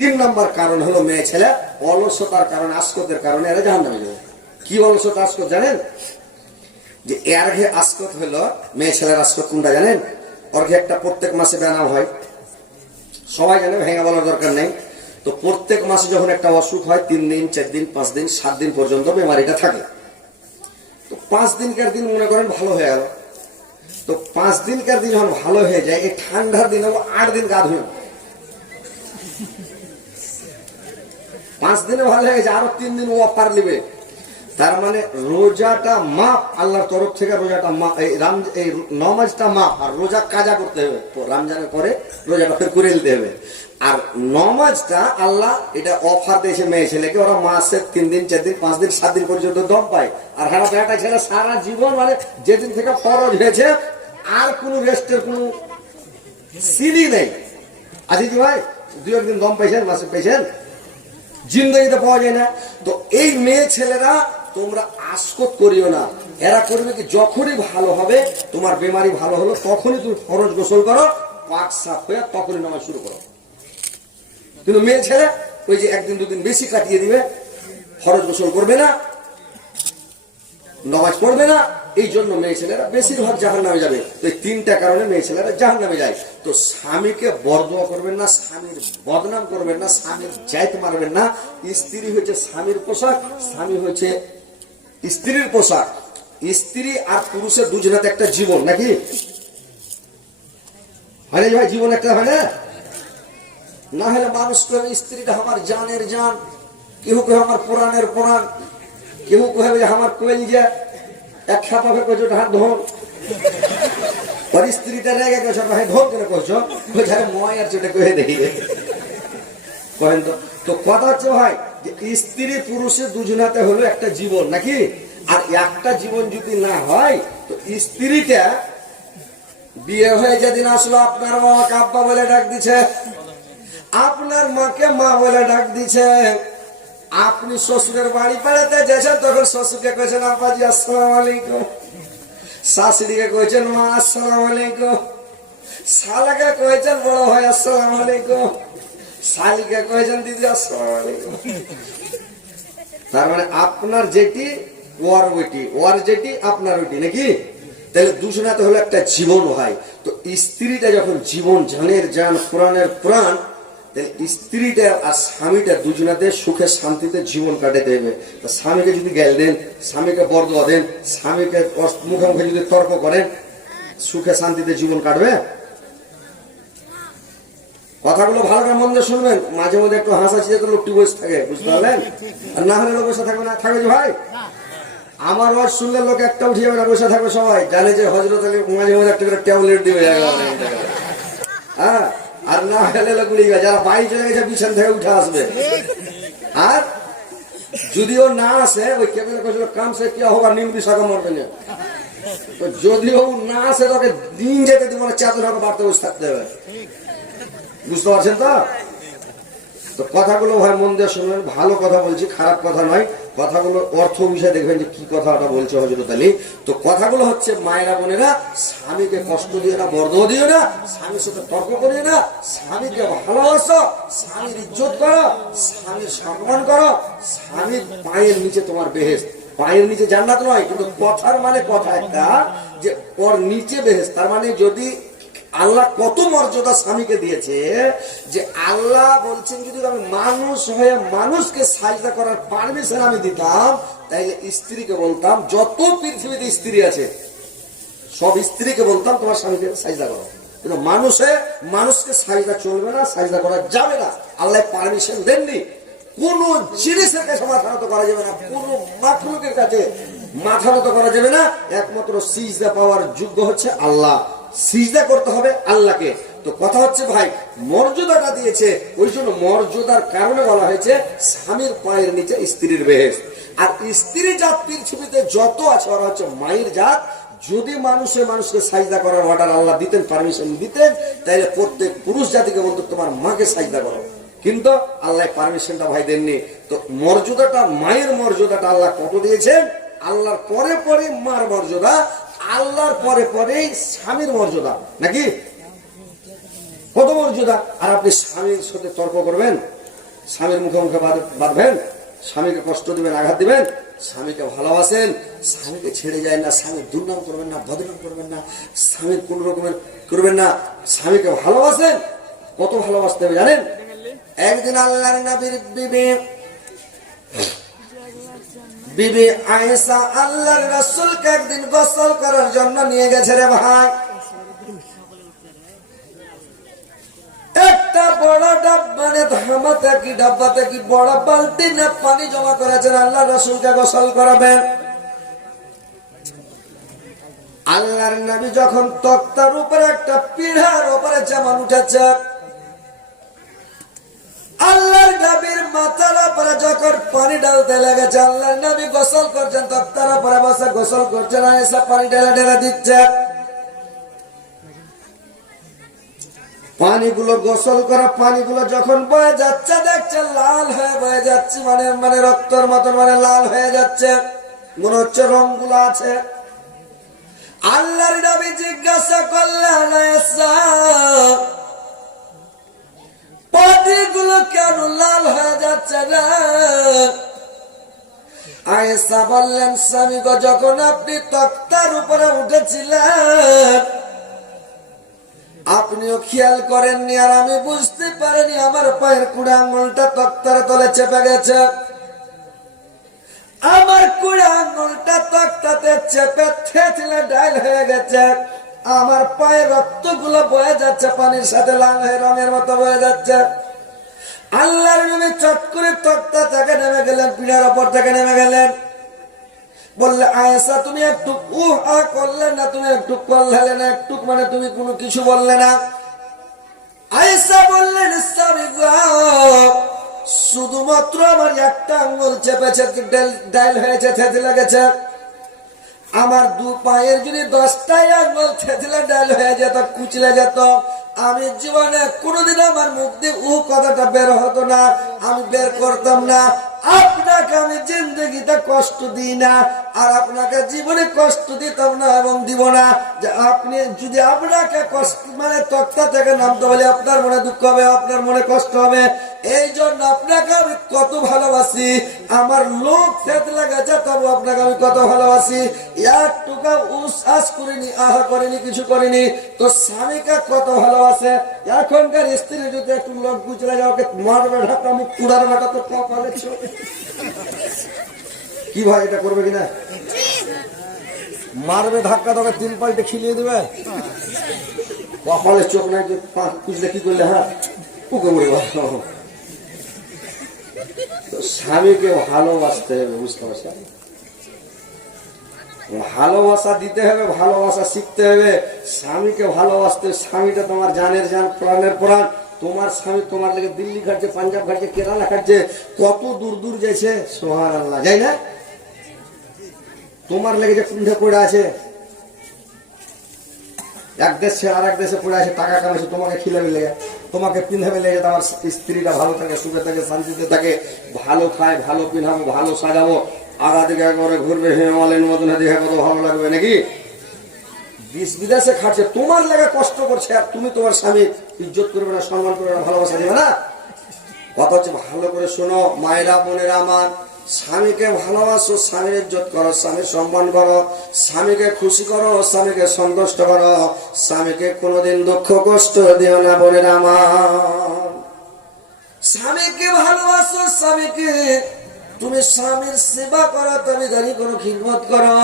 তিন নম্বর কারণ হলো মেয়ে ছেলে, অলসতার কারণে, আস্কতের কারণে এরা জাহান নামে যাবে। কি অলসতা, আস্কত জানেন? যে এর ঘে আস্কত হলো, মেয়ে ছেলের আস্কত কোনটা জানেন? ওর ঘে একটা প্রত্যেক মাসে বেনাও হয়। সবাই জানে, ভেঙে বলার দরকার নেই। তো প্রত্যেক মাসে যখন একটা অসুখ হয়, তিন দিন, চার দিন, পাঁচ দিন, সাত দিন পর্যন্ত বেমারিটা থাকে। তো পাঁচ দিনকার দিন মনে করেন ভালো হয়ে গেল। তো পাঁচ দিনকার দিন যখন ভালো হয়ে যায়, এই ঠান্ডার দিন আট দিন গা ধুয়ে পাঁচ দিনে ভালো হয়ে গেছে, আরও তিন দিন ও অফার নিবে তার মানে রোজাটা মাপ আল্লাহর তরফ থেকে রোজাটা মাপ এই রাম, এই নমাজটা মাপ আর রোজা কাজা করতে হবে। রামজানের পরে রোজাটা ফের করে নিতে হবে। আর নমাজটা আল্লাহ এটা অফার দিয়েছে মেয়ে ছেলেকে ওরা মাসে তিন দিন, চার দিন, পাঁচ দিন, সাত দিন পর্যন্ত দম পায়। আর হারা বেটা ছেলে সারা জীবন মানে যেদিন থেকে ফরজ হয়েছে, আর কোনো রেস্টের কোনো সিলি নেই। আজিজ ভাই দু একদিন দম পাইছেন, মাসে পাইছেন? জিন্দগিতে পাওয়া যায় না। তো এই মেয়ে ছেলেরা তোমরা আসকত করিও না। এরা করবে কি, যখনই ভালো হবে, তোমার বেমারি ভালো হলো, তখনই তুমি ফরজ গোসল করো, পাক সাফ হয়ে তখনই নামাজ শুরু করো। কিন্তু মেয়ে ছেলে, ওই যে একদিন দুদিন বেশি কাটিয়ে দিবে, ফরজ গোসল করবে না, নামাজ পড়বে না এই জন্য মেয়ে ছেলেরা বেশিরভাগ জাহান নামে যাবে এই তিনটা কারণে মেয়ে ছেলেরা জাহান নামে যায়। তো স্বামীকে বরদোয়া করবেন না, স্বামীর বদনাম করবেন না, স্বামীর জায়ত মারবেন না। স্ত্রী হচ্ছে স্বামীর পোশাক, স্বামী হচ্ছে স্ত্রীর পোশাক। স্ত্রী আর পুরুষের দুজনাতে একটা জীবন, নাকি? হয় ভাই, জীবন একটা হয় না? না হলে মানুষ কবে স্ত্রীটা আমার জানের জান কেউ কেউ আমার পুরাণের পুরাণ কেউ কহে আমার কোয়েল যে স্ত্রীটা ভাই আর চোটে কহেন তো তো কথা ভাই স্ত্রী পুরুষের দুজনাতে হলো একটা জীবন, নাকি? আর একটা জীবন যদি না হয়, তো স্ত্রীটা বিয়ে হয়ে যেদিন আসলো, আপনার মামাকে আব্বা বলে ডাক দিছে। আপনার মাকে মা বলে ডাক দিছে। আপনি শ্বশুরের বাড়ি পাড়াতে গেছেন, তখন শ্বশুরকে কয়েছেন আপাজি আসসালাম আলাইকুম। শাশুড়িকে কয়েছেন মা, আসসালাম আলাইকুম। শালাকে কয়েছেন বড় ভাই, আসসালাম আলাইকুম। শালিকে কয়েছেন দিদি, আসসালাম আলাইকুম। তার মানে আপনার যেটি ওয়ার ওইটি ওয়ার যেটি, আপনার ওইটি, নাকি? তাহলে দুজনাতে হলো একটা জীবন হয়। তো স্ত্রীটা যখন জীবন জানের, জান, পুরাণের পুরাণ স্ত্রীটা আর স্বামীটা দুজনাতে সুখে শান্তিতে জীবন তা স্বামীকে যদি গেল দেন, স্বামীকে দেন, স্বামীকে যদি তর্ক করেন, সুখে শান্তিতে জীবন কাটবে? কথাগুলো ভালো করে মন শুনবেন। মাঝে মধ্যে একটু হাসাছি যাতে লোকটি বসে থাকে, বুঝতে পারলেন? আর না হলে বসে থাকবে না। থাকবে ভাই? আমার ওয়াজ শুনলে লোক একটা উঠে যাবে বসে থাকবে সবাই। জানে যে হজরত মাঝে মধ্যে একটা করে ট্যাবলেট দিবে। হ্যাঁ। আর না হলে লোক উড়ে যাবে যারা বাড়ি চলে গেছে বিছান থেকে উঠে আসবে আর যদিও না আসে ওই কেবল কছিল কাম সে কি হোক আর নিমকি শাখা মরবে না তো যদিও না আসে তোকে দিন যেতে দিব না চাদর হবে বাড়তে বসে থাকতে হবে বুঝতে পারছেন তো তো কথাগুলো ভাই মন দিয়ে শুনবেন ভালো কথা বলছি, খারাপ কথা নয়। কথাগুলো অর্থ বিষয়ে দেখবেন যে কি কথাটা বলছে হজরত আলী। তো কথাগুলো হচ্ছে, মায়েরা বোনেরা, স্বামীকে কষ্ট দিও না বর্ধ দিও না, স্বামীর সাথে তর্ক করিও না, স্বামীকে ভালোবাসো, স্বামীর ইজ্জত করো, স্বামীর সম্মান করো, স্বামীর পায়ের নিচে তোমার বেহেস পায়ের নিচে জান্নাত নয়, কিন্তু কথার মানে কথা একটা, যে ওর নিচে বেহেস তার মানে যদি আল্লাহ কত মর্যাদা স্বামীকে দিয়েছে যে আল্লাহ বলছেন, যদি আমি মানুষ হয়ে মানুষকে সাজদা করার পারমিশন আমি দিতাম, তাইলে স্ত্রীকে বলতাম, যত পৃথিবীতে স্ত্রী আছে, সব স্ত্রীকে বলতাম, তোমার স্বামীকে সাজদা করো। কিন্তু মানুষে মানুষকে সাজদা চলবে না, সাজদা করা যাবে না। আল্লাহ পারমিশন দেননি। কোন জিনিসের কাছে মাথা নত করা যাবে না, কোন মাখলুকের কাছে মাথা নত করা যাবে না। একমাত্র সিজদা পাওয়ার যোগ্য হচ্ছে আল্লাহ। সিজদা করতে হবে আল্লাহকে। তো কথা হচ্ছে ভাই, মর্যাদাটা দিয়েছে, ওই জন্য মর্যাদার কারণে বলা হয়েছে, স্বামীর পায়ের নিচে স্ত্রীর বেহেস আর স্ত্রী জাত, পৃথিবীতে যত আছে, ওরা হচ্ছে মায়ের জাত। যদি মানুষে মানুষকে সাজদা করার অর্ডার আল্লাহ দিতেন পারমিশন দিতেন তাহলে প্রত্যেক পুরুষ জাতিকে বলতো, তোমার মাকে সাজদা করো। কিন্তু আল্লাহ পারমিশনটা ভাই দেননি। তো মর্যাদাটা, মায়ের মর্যাদাটা আল্লাহ কত দিয়েছেন? আল্লাহর পরে পরে মার মর্যাদা আল্লাহর পরে পরে স্বামীর মর্যাদা, নাকি? কত মর্যাদা? আর আপনি স্বামীর সাথে তর্ক করবেন, স্বামীর মুখে মুখে বাঁধ- বাঁধবেন, স্বামীকে কষ্ট দিবেন, আঘাত দিবেন, স্বামীকে ভালোবাসেন, স্বামীকে ছেড়ে যায় না, স্বামীর দুর্নাম করবেন না, বদনাম করবেন না, স্বামীর কোন রকমের করবেন না, স্বামীকে ভালোবাসেন, কত ভালোবাসতে হবে জানেন? একদিন আল্লাহর নবীর বিবি বিবি আয়েশা আল্লাহর রাসূলকে একদিন গোসল করার জন্য নিয়ে গেছে রে ভাই। একটা বড় ডাব্বানে ধামাতে কি ডাব্বাতে কি বড় বালতি না পানি জমা করেছেন আল্লাহ রসুলকে গোসল করাবেন। আল্লাহর নবী যখন তক্তার উপরে একটা পিঢ়ার উপরে যেমন উঠেছে আল্লাহর নবীর মাথার উপরে যখন পানি ঢালতে লেগেছে, আল্লাহর নবী গোসল করছেন তক্তার উপরে বসে গোসল করছেন আর এসে পানি ঢেলে ঢেলে দিচ্ছে। পানিগুলো গোসল করা, পানিগুলো যখন বয়ে যাচ্ছে, দেখছে লাল হয়ে বয়ে যাচ্ছে মানে মানে রক্তর মতন মানে লাল হয়ে যাচ্ছে। মনে হচ্ছে রংগুলো আছে। আল্লাহর নবী জিজ্ঞাসা করলেন আয়েশা বললেন, স্বামী গো, যখন আপনি তক্তার উপরে উঠেছিলেন, আপনিও খেয়াল করেননি আর আমি বুঝতে পারিনি আমার পায়ের কুড়ে আঙুলটা তক্তার তলে চেপে গেছে। আমার কুড়ে আঙুলটা তক্তাতে চেপে থেতলে ডাইল হয়ে গেছে। আমার পায়ে রক্তগুলো বয়ে যাচ্ছে, পানির সাথে লাল হয়ে রঙের মতো বয়ে যাচ্ছে। আল্লাহর নবী চট করে তক্তা থেকে নেমে গেলেন পিড়ার ওপর থেকে নেমে গেলেন। বললে, আয়েশা, তুমি একটু উহ, আ করলে না, তুমি একটু করলে না একটু মানে তুমি কোনো কিছু বললে না। আয়েশা বললেন শুধুমাত্র আমার একটা আঙ্গুল চেপেছে ডাইল হয়েছে থেতে লেগেছে আমার দু পায়ের যদি দশটাই আঙ্গুল ছেঁচলে ডাল হয়ে যেত, কুচলে যেত, আমি জীবনে কোনোদিন আমার মুখ দিয়ে ও কথাটা বের হতো না, আমি বের করতাম না। আপনাকে আমি জিন্দগিতে কষ্ট দিই না, আর আপনাকে জীবনে কষ্ট দিতাম না এবং দিব না। যে আপনি যদি আপনাকে কষ্ট মানে তক্তা থেকে নামতে বলে, আপনার মনে দুঃখ হবে, আপনার মনে কষ্ট হবে। এই জন্য আপনাকে আমি কত ভালোবাসি। আমার লোক থেতলে গেছে তবু আপনাকে আমি কত ভালোবাসি। এক টুকা উশ্বাস করিনি, আহা করিনি, কিছু করিনি। তো স্বামীকে কত ভালোবাসে। এখনকার স্ত্রী যদি একটু লোক গুজরে যাও ওকে মারবে, ঢাকা মুখ কুড়ার বেটা তো কপালে ছোট। কি ভাই, এটা করবে কিনা? মারবে ধাক্কা, তোকে তিন পাল্টে খিলিয়ে দেবে। কপালে চোখ নাই, যে পা কুচলে কি করলে হ্যাঁ? পুকে মরে স্বামীকে ভালোবাসতে হবে, বুঝতে পারছেন ভালোবাসা দিতে হবে, ভালোবাসা শিখতে হবে। স্বামীকে ভালোবাসতে, স্বামীটা তোমার জানের জান, প্রাণের প্রাণ। তোমার স্বামী তোমার লেগে দিল্লি খাটছে, পাঞ্জাব খাটছে, কেরালা খাটছে, কত দূর দূর যাইছে সোহান আল্লাহ যাই না? তোমার লেগে যে কুণ্ঠে পড়ে আছে, এক দেশে আর এক দেশে পড়ে আছে, টাকা কামাইছে, তোমাকে খিলাবে লেগে তোমাকে পিন্ধাবে লেগে তোমার স্ত্রীটা ভালো থাকে, সুখে থাকে, শান্তিতে থাকে, ভালো খায়, ভালো পিন্ধাবো, ভালো সাজাবো। আর দিকে একবারে ঘুরবে হিমালয়ের মতন দেখে কত ভালো লাগবে, নাকি? দেশ বিদেশে খাচ্ছে তোমার লেগে কষ্ট করছে আর তুমি তোমার স্বামী ইজ্জত করবে না, সম্মান করবে না, ভালোবাসা দেবে না। কথা হচ্ছে, ভালো করে শোনো, মায়েরা, বোনেরা আমার, স্বামীকে ভালোবাসো, স্বামীর ইজ্জত করো, স্বামীর সম্মান করো, স্বামীকে খুশি করো, স্বামীকে সন্তুষ্ট করো। স্বামীকে কোনোদিন দুঃখ, কষ্ট দিও না, বোনেরা আমার। স্বামীকে ভালোবাসো, স্বামীকে। তুমি স্বামীর সেবা করো, তুমি গাড়ি কোনো খিদমত করো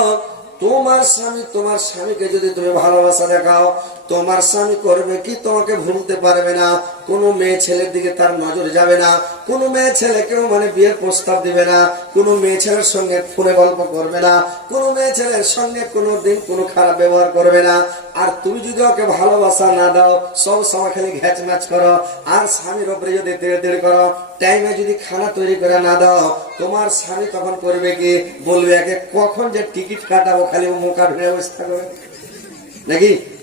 তোমার স্বামী তোমার স্বামীকে যদি তুমি ভালোবাসা দেখাও তোমার স্বামী করবে কি? তোমাকে ভুলতে পারবে না। কোনো মেয়ে ছেলের দিকে তার নজর যাবে না। কোনো মেয়ে ছেলেকেও মানে বিয়ের প্রস্তাব দিবে না। কোনো মেয়ে ছেলের সঙ্গে ফোনে গল্প করবে না। কোনো মেয়ে ছেলের সঙ্গে কোনো দিন কোনো খারাপ ব্যবহার করবে না। আর তুমি যদি ওকে ভালোবাসা না দাও, সব সময় খালি ঘ্যাচ ম্যাচ করো। আর স্বামীর ওপরে যদি তেড়ে তেড়ে করো, টাইমে যদি খানা তৈরি করে না দাও, তোমার স্বামী তখন করবে কি? বলবে একে, কখন যে টিকিট কাটাবো খালি মুখা ঢুলে বসে থাকবে নাকি?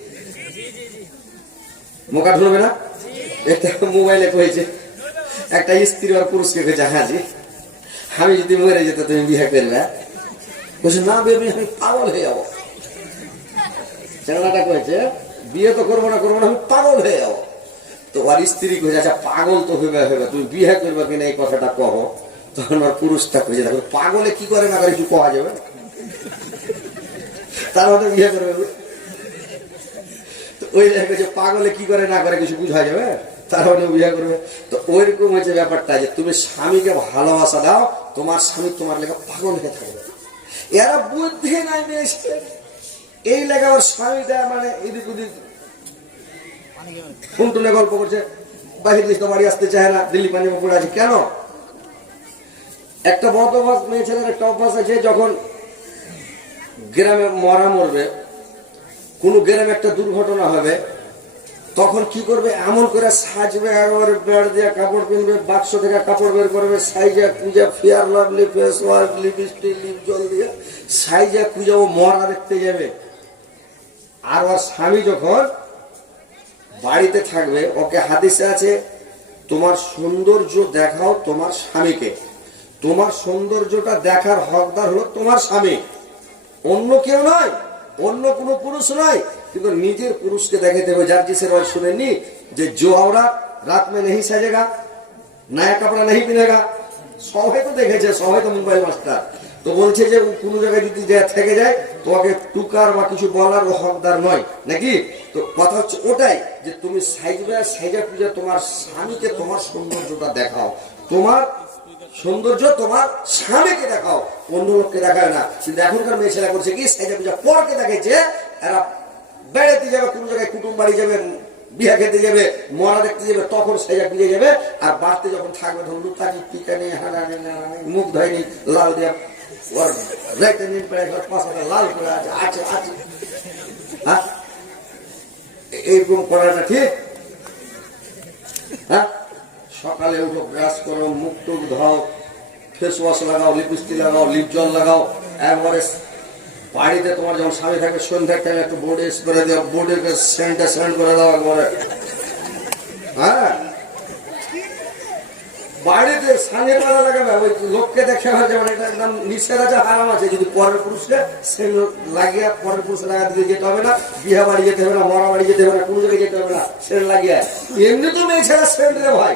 মুখা ঢুলবে না? এটা মোবাইলে কয়েছে একটা স্ত্রী আর পুরুষকে কয়েছে হাজি আমি যদি মরে যেত তুমি বিয়ে করবে। বলছে না বেবি আমি পাগল হয়ে যাব। চ্যাংড়াটা কয়েছে বিয়ে তো করব না করব না, আমি পাগল হয়ে যাব। তো ওর স্ত্রী কইছে আচ্ছা পাগল তো হইবে হইবে, তুমি বিয়ে করবে কিনা এই কথাটা কহ তখন ওর পুরুষটা কইছে, দেখো, পাগলে কি করে না করে কিছু কওয়া যাবে? তার মধ্যে বিয়ে করবে। ওই যে পাগলে কি করে না করে কিছু বুঝা যাবে? তার মানে বিয়ে করবে। তো ওইরকম হচ্ছে ব্যাপারটা যে তুমি স্বামীকে ভালোবাসা দাও, তোমার স্বামী তোমার লেগে পাগল হয়ে থাকবে এরা বুদ্ধি নাই মেয়েছে এই লেগে ওর স্বামীটা মানে এদিক ওদিক ফোন তুলে গল্প করছে। বাহির দেশ বাড়ি আসতে চায় না, দিল্লি পানি পড়ে আছে। কেন? একটা বড় অভ্যাস মেয়ে ছেলের একটা অভ্যাস আছে, যখন গ্রামে মরা মরবে কোন গ্রামে একটা দুর্ঘটনা হবে, তখন কি করবে? এমন করে সাজবে, একেবারে বেড় দিয়ে কাপড় কিনবে বাক্স থেকে কাপড় বের করবে, সাইজা কুজা fair lovely face wash lipstick lip জল দিয়ে সাইজা কুজা ও মরা দেখতে যাবে। আর ওর স্বামী যখন বাড়িতে থাকবে, ওকে হাদিসে আছে, তোমার সৌন্দর্য দেখাও তোমার স্বামীকে। তোমার সৌন্দর্যটা দেখার হকদার হলো তোমার স্বামী। অন্য কেউ নয়। অন্য কোনো পুরুষ নয়, কিন্তু নিজের পুরুষকে দেখাতে হবে। যার জিসের ওয়াজ শুনেননি, যে জো আওরা রাত মে নেই সাজেগা, নয়া কাপড়া নেই পিনেগা সবাই তো দেখেছে সবাই তো মোবাইল মাস্টার। তো বলছে যে কোনো জায়গায় যদি যা থেকে যায়, তোমাকে টুকার বা কিছু বলার ও হকদার নয়, নাকি? তো কথা হচ্ছে ওটাই, যে তুমি সাইজবে সাইজা পূজা তোমার স্বামীকে তোমার সৌন্দর্যটা দেখাও। তোমার সৌন্দর্য তোমার স্বামীকে দেখাও অন্য লোককে দেখায় না। কিন্তু এখনকার মেয়ে ছেলে করছে কি? সাইজা পূজা পরকে দেখাইছে এরা বেড়াতে যাবে কোন জায়গায় কুটুম বাড়ি যাবে বিয়া খেতে যাবে মরা দেখতে যাবে তখন সেজা পিজে যাবে। আর বাড়তে যখন থাকবে তখন লুকানি পিকানি হানানি নানানি, মুখ ধয়নি লাল দিয়ে লাল করে আছে হ্যাঁ? এইরকম করাটা ঠিক? হ্যাঁ? সকালে উঠো, ব্রাশ করো, মুখ টুক ধোও ফেস ওয়াশ লাগাও লিপস্টিক লাগাও লিপ জল লাগাও। একবারে বাড়িতে তোমার যখন স্বামী থাকে, সন্ধ্যার টাইমে একটু বোর্ডে স্প্রে দেওয়া বোর্ডে সেন্টে সেন্ট করে দাও একবারে। হ্যাঁ? বাড়িতে সাঁঝের বেলা লাগাবে ওই লোককে দেখে যেমন এটা একদম আছে হারাম আছে, যদি পরের পুরুষকে সে লাগিয়ে পরের পুরুষে লাগাতে যেতে হবে না, বিয়ে বাড়ি যেতে হবে না, মরা বাড়ি যেতে হবে না, কোনো জায়গায় যেতে হবে না সেন্ট লাগিয়ে। এমনি তো মেয়ে ছেলে সেন্ট রে ভাই।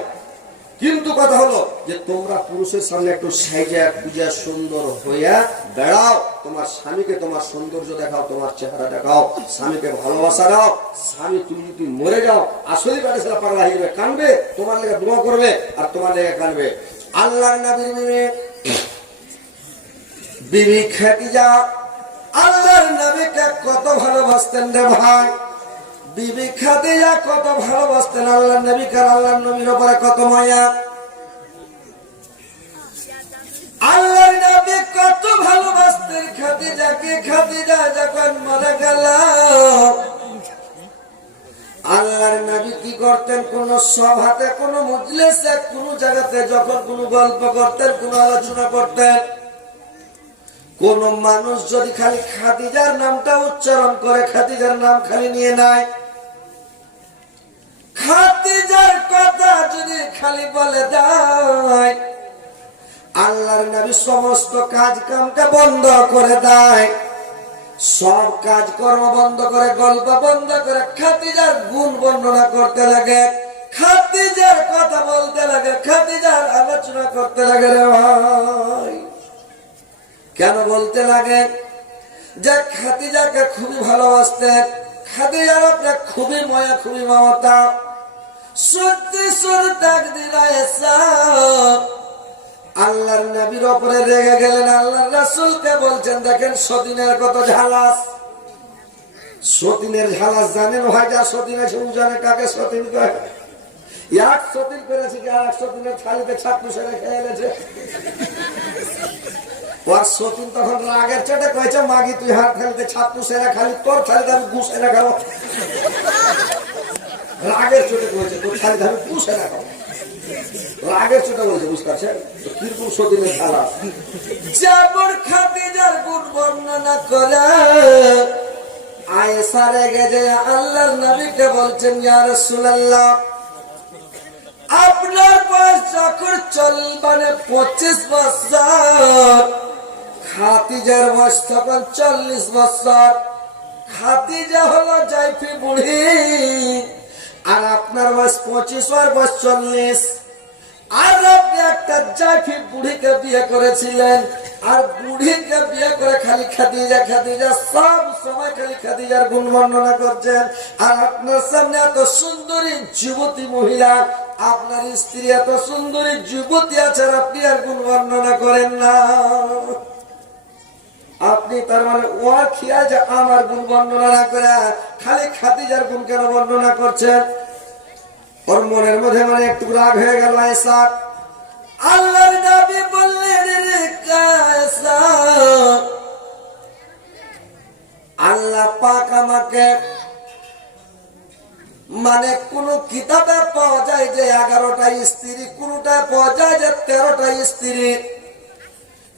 কিন্তু কথা হলো যে তোমরা পুরুষের সামনে একটু সাইজা, পূজা, সুন্দর হইয়া বেড়াও। তোমার স্বামীকে তোমার সৌন্দর্য দেখাও, তোমার চেহারা দেখাও, স্বামীকে ভালোবাসা দাও। স্বামী তুমি যদি মরে যাও আসলে বাড়ি ছেলে পাগলা হয়ে যাবে। কানবে, তোমার লেগে দোয়া করবে আর তোমার লেগে কানবে। আল্লাহর নবীর মেয়ে, বিবি খ্যাতি যা আল্লাহর নবীকে কত ভালোবাসতেন রে ভাই। বিবি খাদিজা কত ভালোবাসতেন আল্লাহর নবীকে আর আল্লাহর নবীর উপরে কত মায়া। আল্লাহর নবী কত ভালোবাসতেন খাদিজাকে, খাদিজা যখন মারা গেল। আল্লাহর নবী কি করতেন? কোন সভাতে, কোন মজলিসে, কোন জায়গাতে যখন কোন গল্প করতেন, কোন আলোচনা করতেন। কোন মানুষ যদি খালি খাদিজার নামটা উচ্চারণ করে, খাদিজার নাম খালি নিয়ে নেয়। খাদিজার কথা যদি খালি বলে দেয়, আল্লাহর নবী সমস্ত কাজ কামটা বন্ধ করে দেয়। সব কাজ কর্ম বন্ধ করে, গল্প বন্ধ করে, খাতিজার গুণ বর্ণনা করতে লাগে, খাতিজার কথা বলতে লাগে, খাতিজার আলোচনা করতে লাগে রে ভাই। কেন বলতে লাগে? যে খাতিজাকে খুবই ভালোবাসতেন খাতিজার ওপরে খুবই ময়া, খুবই মমতা। সত্যি সর আল্লাহর ওপরে রেগে গেলেন, আল্লাহর রাসূলকে বলছেন, দেখেন সতীনের কত ঝালাস। সতীনের ঝালাস জানেন সতীন আছে কাকে সতীন কয়। এক সতীন পেরেছে কি এক সতীনের থালিতে ছাত্র সেরে খেয়ে ওর সতীন তখন রাগের চেটে কয়েছে মাগি, তুই হার থালিতে ছাত্র সেরা খালি, তোর থালিতে আমি ঘুষ এনে খাব। রাগের চোটে কয়েছে তোর আমি ঘুষ এনে খাব রাগের চোটে বলছে বুঝতে পারছেন? তো কীরকম সতীনের খেলা যেমন খাদিজার গুণ বর্ণনা করে। আয়েশা রেগে যে আল্লাহর নবীকে বলছেন, ইয়া রাসূলুল্লাহ, আপনার বয়স যখন চল মানে পঁচিশ বছর। খাতিজার বয়স তখন চল্লিশ বছর। খাতিজা হলো জাইফি বুড়ি। আর আপনার বয়স পঁচিশ, আর বয়স চল্লিশ। আর আপনি একটা জাফি বুড়িকে বিয়ে করেছিলেন, আর বুড়িকে বিয়ে করে খালি খাদিজা খাদিজা সব সময় খালি খাদিজার গুণ বর্ণনা করছেন। আর আপনার সামনে এত সুন্দরী যুবতী মহিলা, আপনার স্ত্রী এত সুন্দরী যুবতী আছে আর আপনি আর গুণ বর্ণনা করেন না। আপনি তার মানে ওর খেয়াল যে আমার গুণ বর্ণনা না করে, খালি খাদিজার গুণ কেন বর্ণনা করছেন? ওর মনের মধ্যে মানে একটু রাগ হয়ে গেল এসা? আল্লাহর নবী বললেন আল্লাহ পাক আমাকে মানে কোন কিতাবে পাওয়া যায় যে এগারোটা স্ত্রী কোনটা পাওয়া যায় যে তেরোটা স্ত্রী।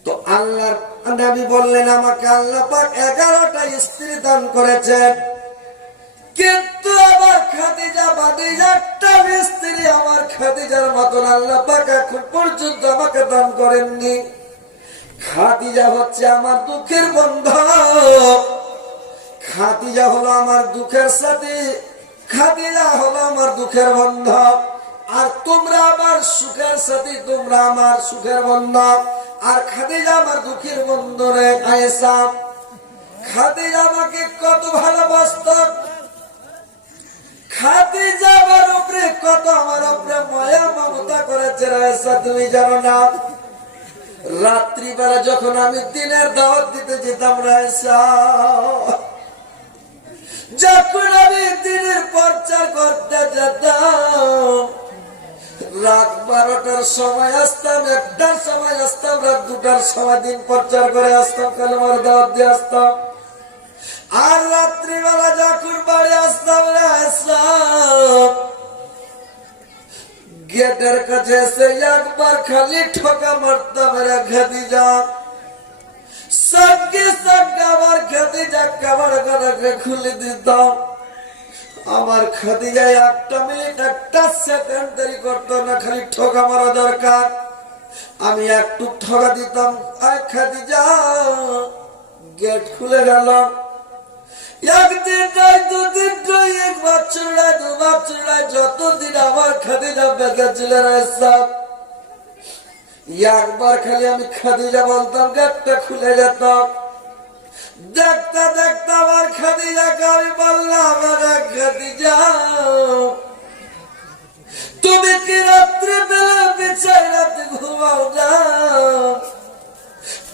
তো আল্লাহর নবী বললেন, আমাকে আল্লাহ পাক এগারোটা স্ত্রী দান করেছেন। কিন্তু আমার খাদিজা বাদিজা একটা স্ত্রী আমার খাদিজার মতন আল্লাহ পাক এখন পর্যন্ত আমাকে দান করেননি। খাদিজা হচ্ছে আমার দুঃখের বন্ধু। খাদিজা হলো আমার দুঃখের সাথে। খাদিজা হলো আমার দুঃখের বন্ধু। আর তোমরা আমার সুখের সাথে, তোমরা আমার সুখের বন্ধু। আর খাদিজা আমার দুঃখের বন্ধু রে আয়েশা। খাদিজা আমাকে কত ভালোবাসত। উপরে করেছে তুমি জানো না। রাত্রিবেলা যখন আমি দিনের দাওয়াত দিতে যেতাম যখন আমি দিনের প্রচার করতে যেতাম রাত বারোটার সময় আসতাম, একটার সময় আসতাম, রাত দুটার সময় দিন প্রচার করে আসতাম, কালেমার দাওয়াত দিয়ে আসতাম। আর রাত্রিবেলা যখন বাড়ি আসতাম রে আসতাম গেটের কাছে এসে একবার খালি ঠোকা মারতাম রে, খাদিজা। সঙ্গে সঙ্গে আমার খাদিজা কাবার করাকে খুলে দিতাম। আমার খাদিজা একটা মিনিট, একটা সেকেন্ড দেরি করতো না, খালি ঠোকা মারা দরকার। আমি একটু ঠকা দিতাম আর খাদিজা, গেট খুলে গেল। একবার খালি আমি খাদিজা বলতাম, গেটটা খুলে যেতাম দেখতে দেখতে আমার খাদিজাকে আমি বললাম খাদিজা। তুমি কি রাত্রে ঘুমাও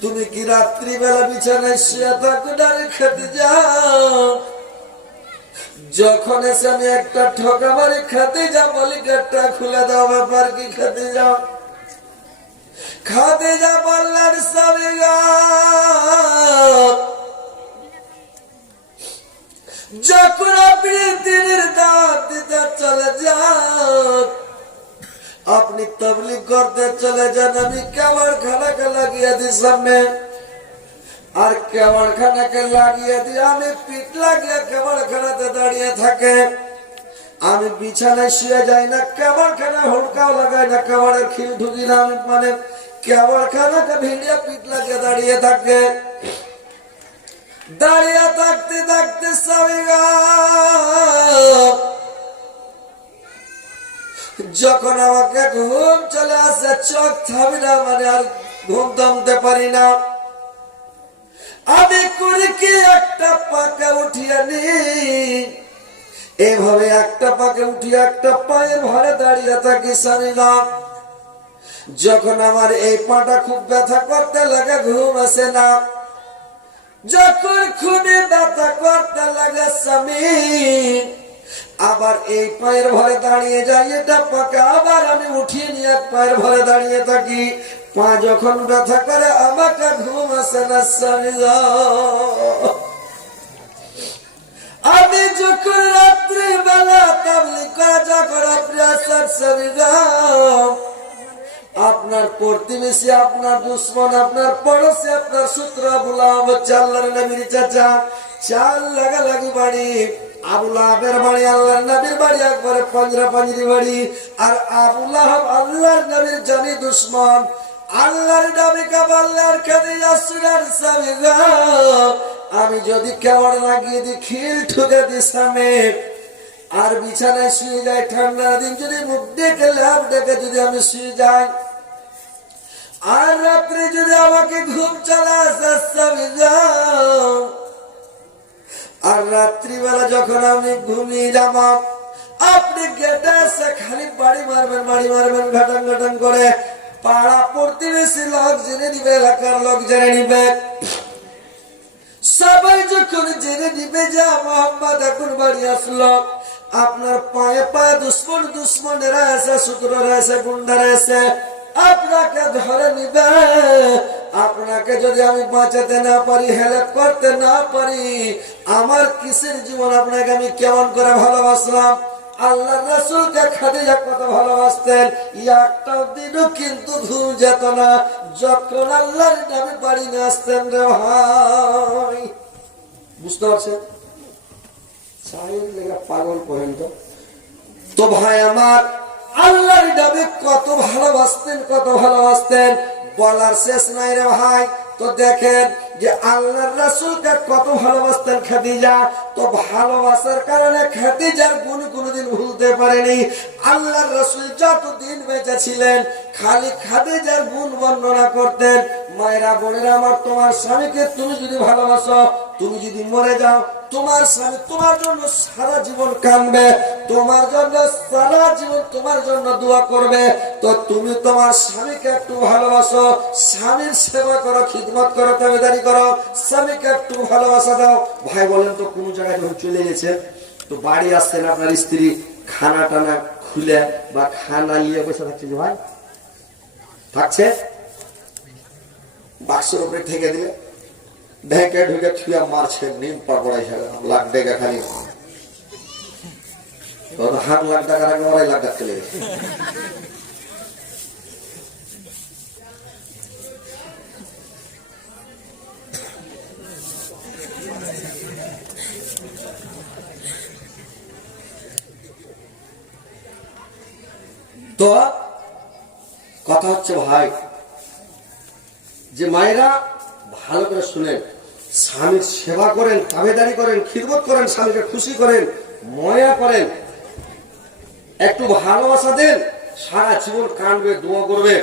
তুমি কি বিছানায় শুয়ে থাকো রে খাদিজা? যখন এসে আমি একটা ঠকা মারি খাতে যা গেটটা খুলে দাও ব্যাপার কি খাতে যাও খাতে যা বললেন স্বামী গো, আপনি তবলিগ করতে চলে যান আমি কেমন খানাকে লাগিয়ে দিই সামনে আর কেমন খানাকে লাগিয়ে দিই আমি পিঠ লাগিয়ে কেমন খানাতে দাঁড়িয়ে থাকে আমি বিছানায় শুয়ে যাই না কেমন খানা হুড়কাও লাগাই না কেমনের খিল ঢুকি না আমি মানে কেমন খানাকে ভিড়িয়ে পিঠ লাগিয়ে দাঁড়িয়ে থাকে দাঁড়িয়ে থাকতে থাকতে যখন আমাকে ঘুম চলে আসে, চোখ থামি না মানে আর ঘুম থামতে পারি না। আমি করি কি একটা পাকে উঠিয়ে নি এভাবে একটা পাকে উঠিয়ে একটা পায়ের ভরে দাঁড়িয়ে থাকি স্বামীরা যখন আমার এই পাটা খুব ব্যথা করতে লাগে, ঘুম আসে না। যখন খুনে ব্যথা করতে লাগে স্বামী, আবার এই পায়ের ভরে দাঁড়িয়ে যাই, এটা পাকা আবার আমি উঠিয়ে নিয়ে এক পায়ের ভরে দাঁড়িয়ে থাকি পা যখন ব্যথা করে, আমাকে ঘুম আসে না স্বামী আমি যখন রাত্রি বেলা তাবলি করা, যখন আপনি আসার স্বামী। আপনার প্রতিবেশী, আপনার দুশ্মন, আপনার পড়োশী, আপনার সূত্র আবুলা হচ্ছে আল্লাহর নবীর চাচা, চাল লাগালাগি বাড়ি আবুলাহের বাড়ি, আল্লাহর নবীর বাড়ি, একবারে পঞ্জরা পঞ্জরি বাড়ি, আর আবুল্লাহ আল্লাহর নবীর জানি দুশ্মন। আল্লাহর নবীকে আল্লাহর খেতে যাচ্ছিলেন স্বামী আমি যদি কেমন লাগিয়ে দিই, খিল ঠুকে স্বামী। আর বিছানায় শুয়ে যায় ঠান্ডার দিন যদি মুখ ডেকে লাভ ডেকে যদি আমি শুয়ে যাই। আর রাত্রে যদি আমাকে ঘুম চলে আসে আমি যাও। আর রাত্রিবেলা যখন আমি ঘুমিয়ে যাব, আপনি গেটে খালি বাড়ি মারবেন বাড়ি মারবেন ঘাটান ঘাটান করে। পাড়া প্রতিবেশী লোক জেনে নিবে, এলাকার লোক জেনে নিবে। সবাই যখন জেনে নিবে যে মোহাম্মদ এখন বাড়ি আসলো আপনার পায়ে পায়ে দুশ্মন দুশ্মনেরা এসে শুক্ররা এসে গুন্ডারা এসে আপনাকে ধরে নিবে। আপনাকে যদি আমি বাঁচাতে না পারি, হেল্প করতে না পারি, আমার কিসের জীবন আপনাকে আমি কেমন করে ভালোবাসলাম? আল্লাহ রসুলকে খাদিজা কত ভালোবাসতেন। একটা দিনও কিন্তু ঘুম যেত না। যখন আল্লাহর নামে বাড়ি নিয়ে আসতেন রে ভাই। বুঝতে পারছেন? পাগল পর্যন্ত। তো ভাই আমার আল্লাহর ডাবে কত ভালোবাসতেন কত ভালোবাসতেন। বলার শেষ নাই রে ভাই। তো দেখেন যে আল্লাহর রাসূলকে কত ভালোবাসতেন খাদিজা। তো ভালোবাসার কারণে খাদিজার গুণ কোনোদিন ভুলতে পারেনি। আল্লাহর রাসূল যতদিন বেঁচে ছিলেন, খালি খাদিজার গুণ বর্ণনা করতেন। মায়েরা, বোনেরা, আমার তোমার স্বামীকে তুমি যদি ভালোবাসো তুমি যদি মরে যাও, তোমার স্বামী তোমার জন্য সারা জীবন কাঁদবে, তোমার জন্য সারা জীবন তোমার জন্য দোয়া করবে। তো তুমি তোমার স্বামীকে একটু ভালোবাসো, স্বামীর সেবা করো, খিদমত করো, তাবেদারি করো, স্বামীকে একটু ভালোবাসা দাও। ভাই বলেন তো, কোন জায়গায় যখন চলে গেছে? তো বাড়ি আসছেন আপনার স্ত্রী, খানা টানা খুলে বা খানা নিয়ে বসে থাকছে ভাই? থাকছে? বাক্সের উপরে ঠেকে দিলে। ঢেকে ঢুকে ছুঁয়া মারছে, নিম পাকড়াই লাখ ডেকে খালি। হাত লাখ টাকার আগে আড়াই লাখ টাকা চলে তো কথা হচ্ছে ভাই, যে মায়েরা ভালো করে শুনেন স্বামীর সেবা করেন তাবেদারি করেন, খিদমত করেন, স্বামীকে খুশি করেন, ময়া করেন। একটু ভালোবাসা দেন, সারা জীবন কানবে, দোয়া করবে।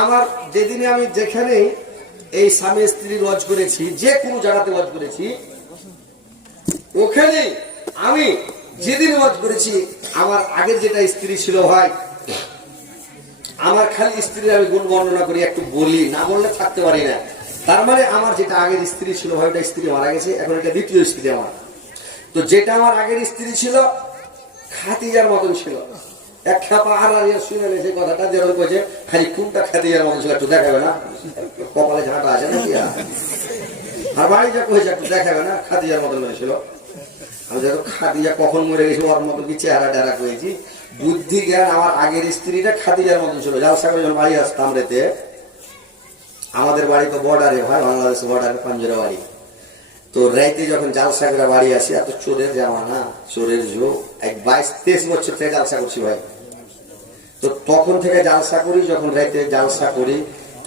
আমার যেদিনে আমি যেখানে এই স্বামী স্ত্রী রজ করেছি, যে কোনো জায়গাতে রজ করেছি, ওখানে আমি যেদিন রজ করেছি, আমার আগের যেটা স্ত্রী ছিল ভাই আমার খালি স্ত্রীর আমি গুণ বর্ণনা করি, একটু বলি, না বললে থাকতে পারি না। তার মানে আমার যেটা আগের স্ত্রী ছিল, ভাই, ওটা স্ত্রী মারা গেছে, এখন এটা দ্বিতীয় স্ত্রী আমার। তো যেটা আমার আগের স্ত্রী ছিল খাতিজার মতন ছিল। এক খাপা আর শুনে সেই কথাটা যেরকম কয়েছে খালি কোনটা খাতিজার মতন ছিল, একটু দেখাবে না? কপালে ঝাঁটা আছে নাকি? আর? বাড়ি যা কয়েছে একটু দেখাবে না? খাতিজার মতন ছিল আমি দেখো খাদিজা কখন মরে গেছে, ওর মতো কি চেহারা টেরা করেছি? বুদ্ধি জ্ঞান আমার আগের স্ত্রীটা খাদিজার মতন ছিল। জালসা করে যখন বাড়ি আসতাম রেতে, আমাদের বাড়ি তো বর্ডারে ভাই বাংলাদেশ বর্ডারে পাঞ্জরা বাড়ি। তো রাইতে যখন জালসা করে বাড়ি আসি, এত চোরের জামানা চোরের জো এক বাইশ তেইশ বছর থেকে জালসা করছি ভাই। তো তখন থেকে জালসা করি, যখন রাইতে জালসা করি,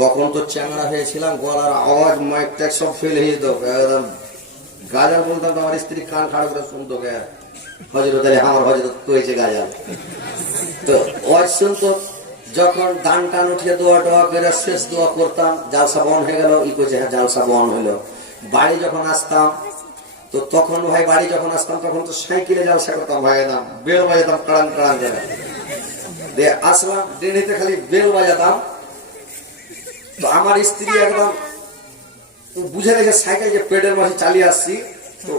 তখন তো চ্যাংড়া হয়েছিলাম, গলার আওয়াজ মাইক ট্যাক সব ফেল হয়ে যেত। গাজাল বলতাম তো আমার স্ত্রী কান খাড়া করে শুনতো কে? হজরত আলী, আমার হজরত হয়েছে গাজাল। তো যখন দান টান উঠিয়ে দোয়া টোয়া করে শেষ দোয়া করতাম, জালসা বন হয়ে গেল, ই হ্যাঁ জালসা বন হলো। বাড়ি যখন আসতাম, তো তখন ভাই বাড়ি যখন আসতাম, তখন তো সাইকেলে জালসা করতাম, ভাই একদম বেল বাজাতাম দিয়ে আসলাম, ডেনিতে খালি বেল বাজাতাম। তো আমার স্ত্রী একদম বুঝে রেখে সাইকেল যে পেটের মাঝে চালিয়ে আসছি, তো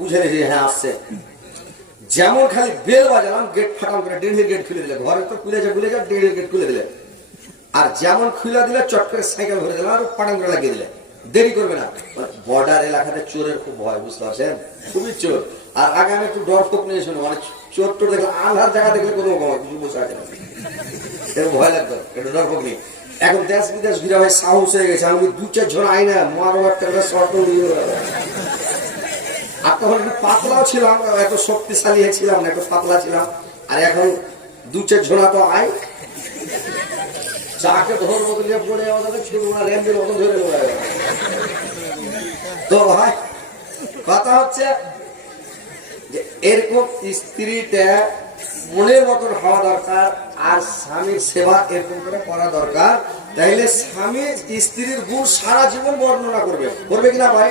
বুঝে রেখে হ্যাঁ আসছে। যেমন খালি বেল বাজালাম গেট ফাটাম করে ডেড়ের গেট খুলে দিলে ঘরে তো খুলে যা খুলে যা গেট খুলে দিলে। আর যেমন খুলে দিলে, চট করে সাইকেল ভরে দিলাম, আর পাটাম করে লাগিয়ে দিলে। দেরি করবে না। বর্ডার এলাকাতে চোরের খুব ভয়, বুঝতে পারছেন? খুবই চোর। আর আগে আমি একটু ডর ফোক নিয়ে শুনো মানে চোর টোর দেখলে আধার জায়গা দেখলে কোনো রকম কিছু বসে আছে এরকম ভয় লাগতো, একটু ডর ফোক নেই এখন দেশ বিদেশ ঘিরা ভাই সাহস হয়ে গেছে, আমি দু চার জন আই না মারো একটা শর্ট আর তখন একটু পাতলাও ছিলাম, এত শক্তিশালী ছিলাম না, একটু পাতলা ছিলাম। আর এখন দু চার ঝোলা তো আয়। যাকে ধরবো দিলে পড়ে আমাদের ছিল না র্যাম্পের মতো ধরে তো ভাই, কথা হচ্ছে যে এরকম স্ত্রীটা মনের মতন হওয়া দরকার আর স্বামীর সেবা এরকম করে করা দরকার। তাইলে স্বামী স্ত্রীর গুণ সারা জীবন বর্ণনা করবে। করবে কিনা ভাই?